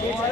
₹20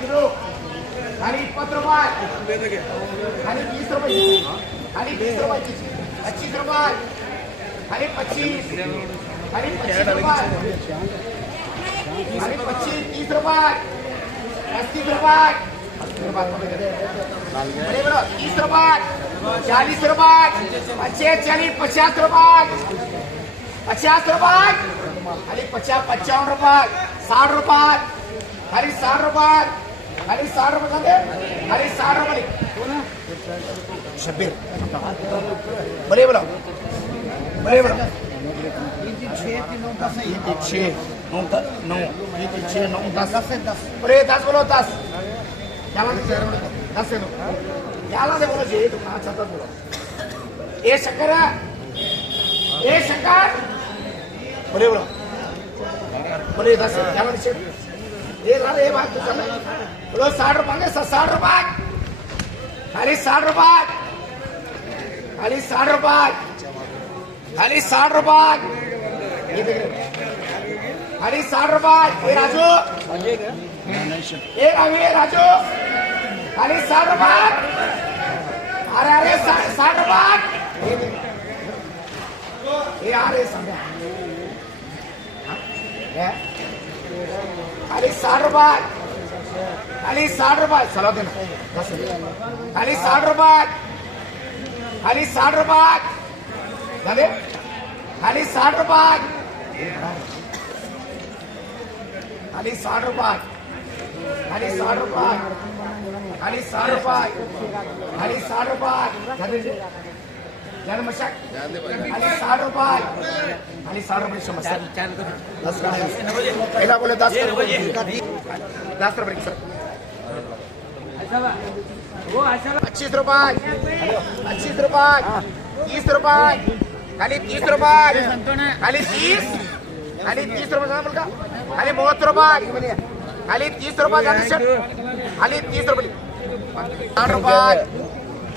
kilo खाली ₹20 खाली ₹20 खाली ₹20 ₹25 खाली 25 खाली ₹25 खाली 25 ₹30 ₹80 बड़े बड़ो ₹30 ₹40 ₹40 ₹50 ₹50 खाली 50 ₹55 ₹60 खाली ₹60 खाली ₹60 खाली ₹60 शब्बीर बड़े बोलो बड़े बोलो 10 बड़े 10 बोलो 10 क्या बात है 10 से क्या बात है बोलो जी तो कहाँ चाहता बोलो ए शक्कर बड़े बोलो बड़े 10 क्या बात है ये बात तो समय बोलो ₹60 ₹60 खाली ₹60 खाली ₹60 खाली ₹60 ये देख रहे खाली ₹60 ये राजू ये राजू खाली ₹60 अरे ₹60 ये आ रहे समझा खाली ₹60 खाली ₹60 चलो देना खाली ₹60 खाली ₹60 दादे खाली ₹60 खाली ₹60 खाली ₹60 खाली ₹60 खाली ₹60 दादे जन्म शक खाली ₹60 खाली ₹60 समस्या 10 पहिला बोले 10 ₹10 सर ₹25 ₹25 ₹30 खाली ₹30 खाली 30 खाली ₹30 सांगा मुलगा खाली ₹30 खाली ₹30 जाते सर खाली ₹30 ₹60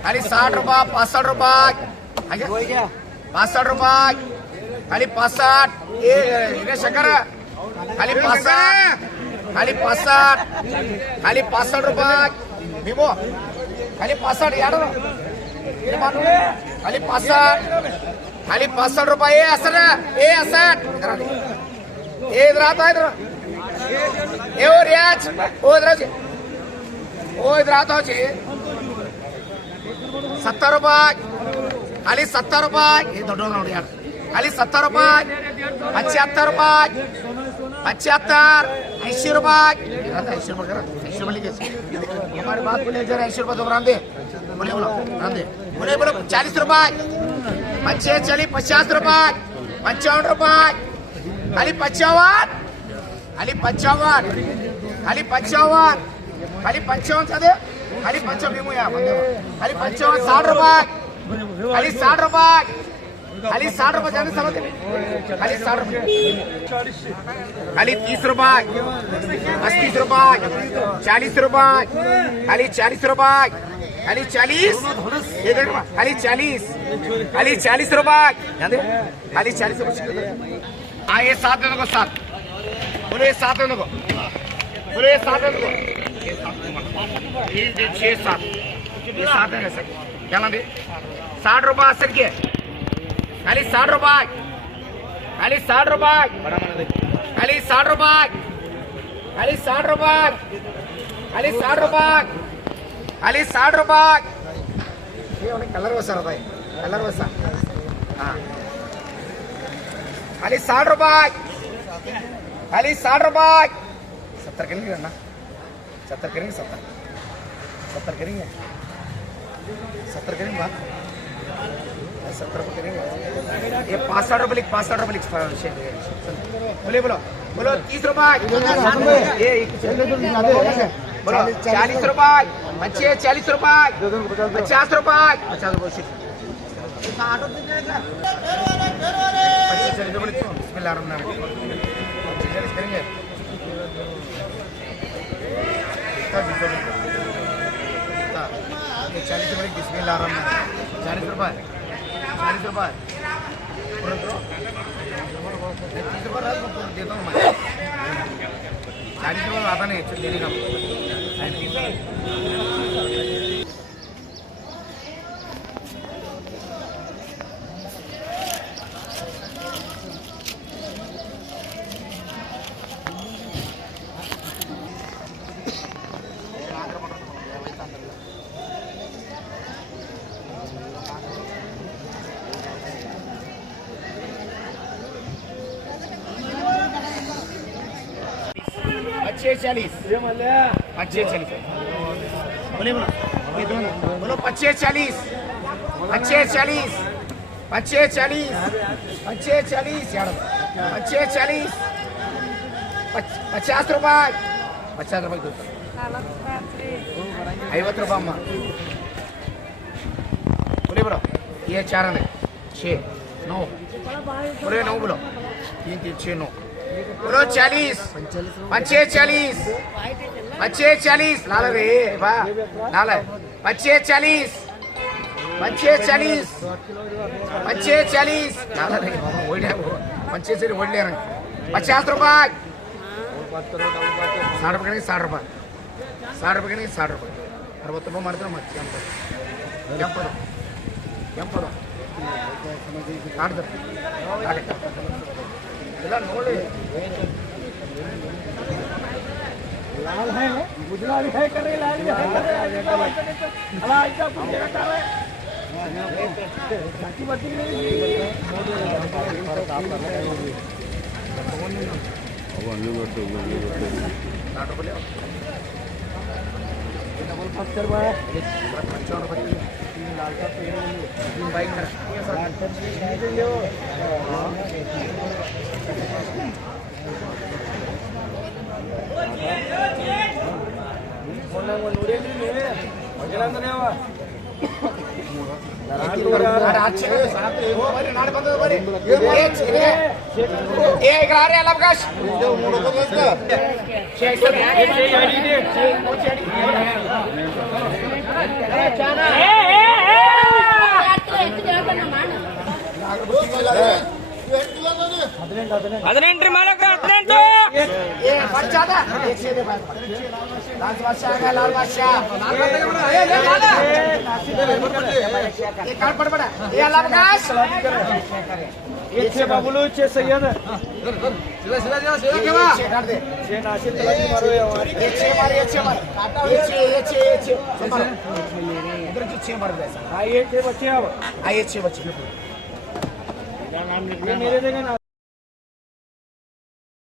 खाली ₹60 ₹65 ₹65 खाली 65 ये शक्कर खाली 65 खाली 65 खाली ₹65 भीमो खाली 65 यार खाली 65 खाली ₹65 ये असर ये इधर आता है इधर ये और रियाज वो इधर आता हो चाहिए ₹70 खाली ₹70 ये दो यार खाली ₹70 75 75 80 हमारी बात बोले जरा 80 तो रांधे बोले बोलो रांधे बोले बोलो ₹40 अच्छे चली ₹50 ₹55 खाली 55 खाली 55 खाली 55 खाली 55 साधे खाली 55 भीमू या खाली 55 ₹60 खाली ₹60 खाली ₹60 जाने समझते खाली ₹60 खाली ₹30 ₹35 ₹40 खाली ₹40 खाली 40 खाली 40 खाली ₹40 खाली 40 हाँ ये 7 दे दो 7 बोले 7 दे दो बोले 7 दे दो 6 7 ये 7 है सर क्या नाम है ₹60 असर के खाली ₹60 खाली ₹60 खाली ₹60 खाली ₹60 खाली ₹60 खाली ₹60 ये कलर वसा होता है कलर वसा हाँ खाली 60 रुपये, खाली 60 रुपये। 70 करेंगे ना, 70 करेंगे, 70 करेंगे, 70 करेंगे बात, 70 रुपये करेंगे। ये 65 रुपये लिख, 65 रुपये लिख। बोले बोलो बोलो 30 रुपये, ये बोलो 40 रुपये, बच्चे 40 रुपये, 50 रुपये, 50 रुपये। 40 रुपये करेंगे। 40 रुपये बिस्मिल्लाहिर्रहमानिर्रहीम। 40 रुपये, 40 रुपये, 30 रुपये देता हूँ मैं। 40 रुपये आता नहीं देने का। अच्छे 40, अच्छे 40, बोले बोलो बोलो 25 40, अच्छे 40, अच्छे 40, अच्छे 40 यार, अच्छे 40, 50 रुपये, 50 रुपये दो, 50 रुपये अम्मा। बोले बोलो ये 4 आने 6 9, बोले 9 बोलो 3 3 6 9, बोलो 40, 25 40, 25 40, लाल रे बा लाल है, 25 40, 25 40, 25 40, लाल रे ओढले 25 से ओढले ना 50 रुपये, 60 रुपये नहीं 60 रुपये, 60 रुपये नहीं 60 रुपये, 60 रुपये मारते ना मत ಕೆಂಪದು ಎಲ್ಲ ನೋಡಿ लाल है गुजराती है कर रही लाल है अला ऐसा कुछ कर रहे बाकी बाकी नहीं अब अन्य बैठो नाटो बोले डबल पत्थर बा 55 रुपए लाल का पेड़ तीन बाइक कर लाल का पेड़ ले ಹದಿನೆಂಟು ಮಾಲಕ 18 ये बढ़ जाता एक से दे भाई लाल बादशाह का लाल बादशाह ये ले लाला ये कार्ड पड़ पड़ा ये अल्लाह प्रकाश ये छे बाबुलू छे सैयद सिला सिला सिला के बा काट दे छे नासिर तलाशी मारो ये छे मार इधर की छे मार दे हां ये छे बच्चे अब हां ये छे बच्चे ये मेरे देगा ना